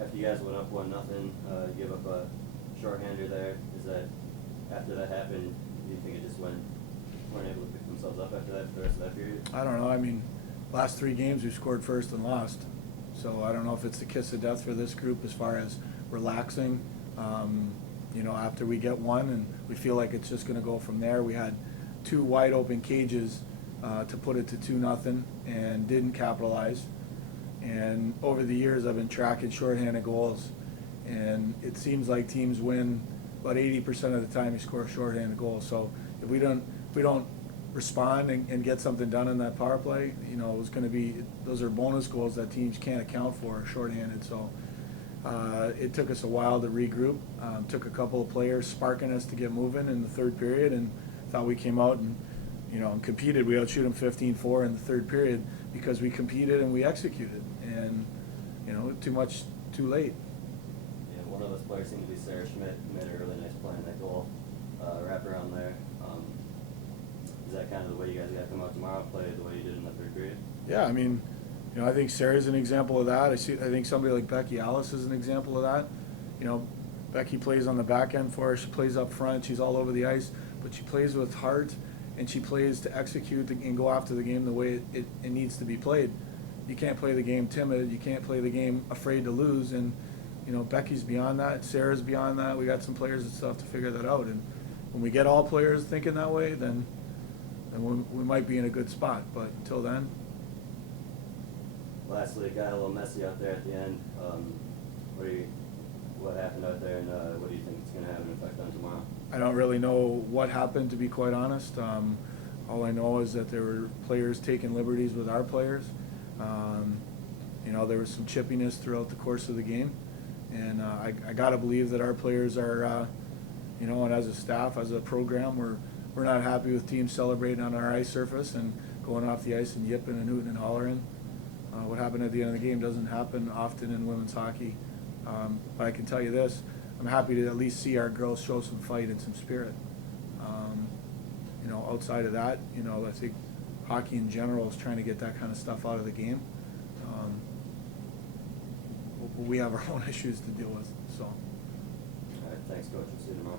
after you guys went up 1-0, give up a shorthander there. Is that after that happened? Do you think it just weren't able to pick themselves up after that for the rest of that period? I don't know. I mean, last 3 games we scored first and lost, so I don't know if it's the kiss of death for this group as far as relaxing. You know, after we get one and we feel like it's just going to go from there. We had 2 wide open cages to put it to 2-0 and didn't capitalize. And over the years, I've been tracking shorthanded goals, and it seems like teams win about 80% of the time you score a shorthanded goal. So if we don't respond and get something done in that power play, you know, it's going to be, those are bonus goals that teams can't account for shorthanded. So it took us a while to regroup. Took a couple of players sparking us to get moving in the third period, and thought we came out and, you know, and competed. We outshoot them 15-4 in the third period because we competed and we executed. And, you know, too much, too late. Yeah, one of those players seemed to be Sarah Schmidt, who made a really nice play in that goal, wrap around there. Is that kind of the way you guys got to come out tomorrow, play the way you did in the third period? Yeah, I mean, you know, I think Sarah's an example of that. I think somebody like Becky Alice is an example of that. You know, Becky plays on the back end for us. She plays up front. She's all over the ice, but she plays with heart, and she plays to execute and go after the game the way it needs to be played. You can't play the game timid. You can't play the game afraid to lose. And, you know, Becky's beyond that. Sarah's beyond that. We got some players that still have to figure that out. And when we get all players thinking that way, then we might be in a good spot. But until then. Lastly, it got a little messy out there at the end. What happened out there, and what do you think it's going to have an effect on tomorrow? I don't really know what happened, to be quite honest. All I know is that there were players taking liberties with our players. You know, there was some chippiness throughout the course of the game, and I got to believe that our players are, you know, and as a staff, as a program, we're not happy with teams celebrating on our ice surface and going off the ice and yipping and hooting and hollering. What happened at the end of the game doesn't happen often in women's hockey. But I can tell you this, I'm happy to at least see our girls show some fight and some spirit. You know, outside of that, you know, I think hockey in general is trying to get that kind of stuff out of the game. We have our own issues to deal with, so. All right, thanks, Coach. We'll see you tomorrow.